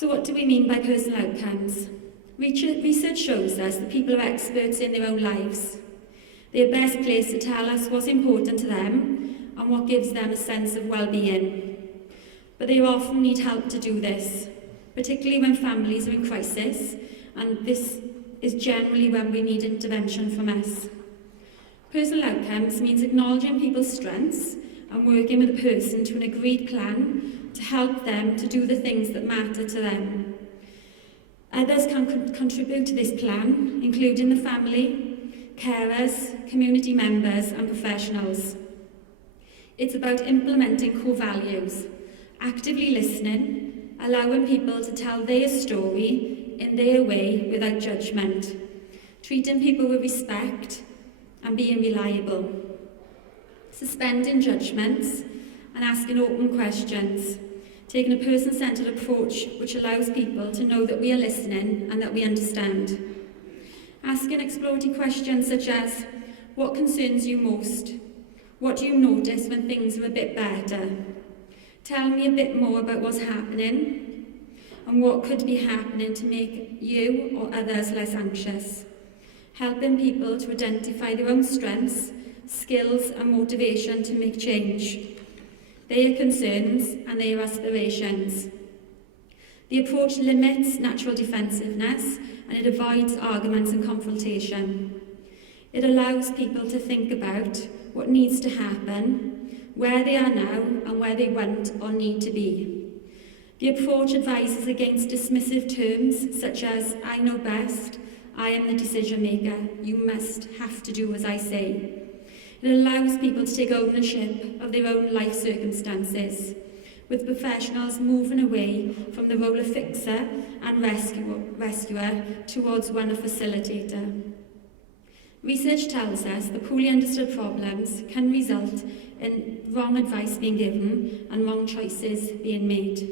So what do we mean by personal outcomes? Research shows us that people are experts in their own lives. They're best placed to tell us what's important to them and what gives them a sense of well-being. But they often need help to do this, particularly when families are in crisis, and this is generally when we need intervention from us. Personal outcomes means acknowledging people's strengths and working with a person to an agreed plan to help them to do the things that matter to them. Others can contribute to this plan, including the family, carers, community members and professionals. It's about implementing core values, actively listening, allowing people to tell their story in their way without judgment, treating people with respect and being reliable, suspending judgments and asking open questions, taking a person-centred approach which allows people to know that we are listening and that we understand. Asking exploratory questions such as, what concerns you most? What do you notice when things are a bit better? Tell me a bit more about what's happening and what could be happening to make you or others less anxious. Helping people to identify their own strengths, skills and motivation to make change, their concerns and their aspirations. The approach limits natural defensiveness and it avoids arguments and confrontation. It allows people to think about what needs to happen, where they are now and where they want or need to be. The approach advises against dismissive terms such as, I know best, I am the decision maker, you must have to do as I say. It allows people to take ownership of their own life circumstances, with professionals moving away from the role of fixer and rescuer towards one of facilitator. Research tells us that poorly understood problems can result in wrong advice being given and wrong choices being made.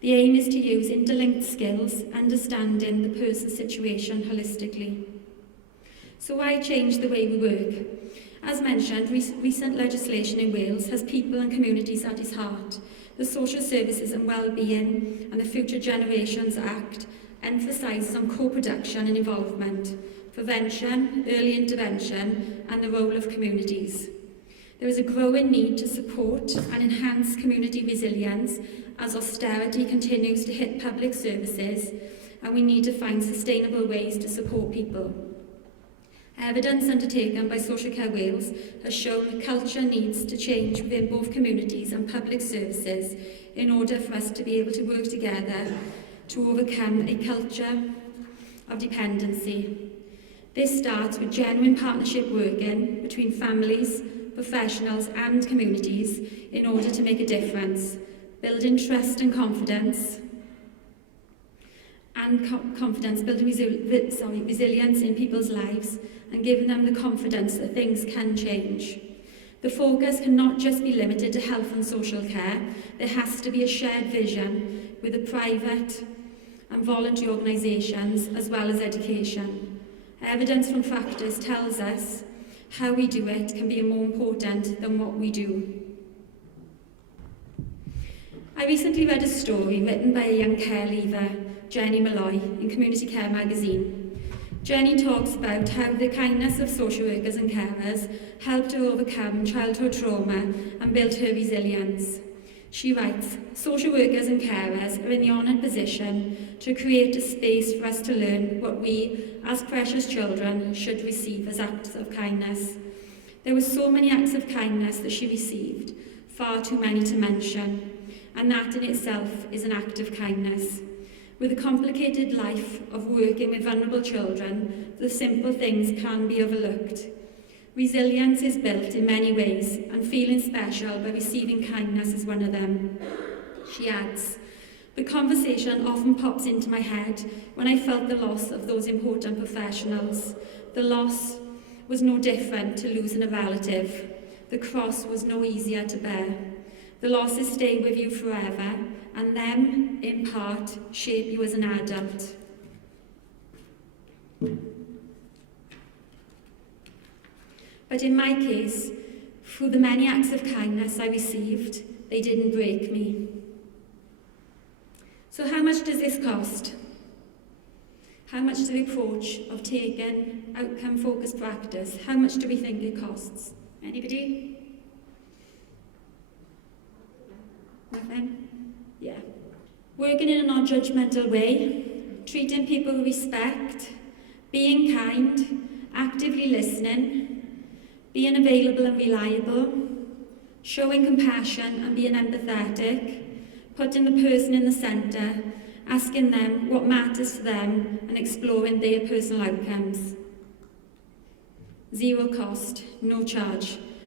The aim is to use interlinked skills, understanding the person's situation holistically. So why change the way we work? As mentioned, recent legislation in Wales has people and communities at its heart. The Social Services and Wellbeing and the Future Generations Act emphasises on co-production and involvement, prevention, early intervention and the role of communities. There is a growing need to support and enhance community resilience as austerity continues to hit public services, and we need to find sustainable ways to support people. Evidence undertaken by Social Care Wales has shown that culture needs to change within both communities and public services in order for us to be able to work together to overcome a culture of dependency. This starts with genuine partnership working between families, professionals and communities in order to make a difference, building trust and confidence, building resilience in people's lives and giving them the confidence that things can change. The focus cannot just be limited to health and social care. There has to be a shared vision with the private and voluntary organisations as well as education. Evidence from practice tells us how we do it can be more important than what we do. I recently read a story written by a young care leaver, Jenny Malloy, in Community Care magazine. Jenny talks about how the kindness of social workers and carers helped her overcome childhood trauma and build her resilience. She writes, social workers and carers are in the honoured position to create a space for us to learn what we, as precious children, should receive as acts of kindness. There were so many acts of kindness that she received, far too many to mention, and that in itself is an act of kindness. With a complicated life of working with vulnerable children, the simple things can be overlooked. Resilience is built in many ways, and feeling special by receiving kindness is one of them. She adds, the conversation often pops into my head when I felt the loss of those important professionals. The loss was no different to losing a relative. The cross was no easier to bear. The losses stay with you forever, and them, in part, shape you as an adult. But in my case, through the many acts of kindness I received, they didn't break me. So how much does this cost? How much does the approach of taking outcome-focused practice, how much do we think it costs? Anybody? Nothing? Yeah. Working in a non-judgmental way, treating people with respect, being kind, actively listening, being available and reliable, showing compassion and being empathetic, putting the person in the centre, asking them what matters to them and exploring their personal outcomes. Zero cost, no charge.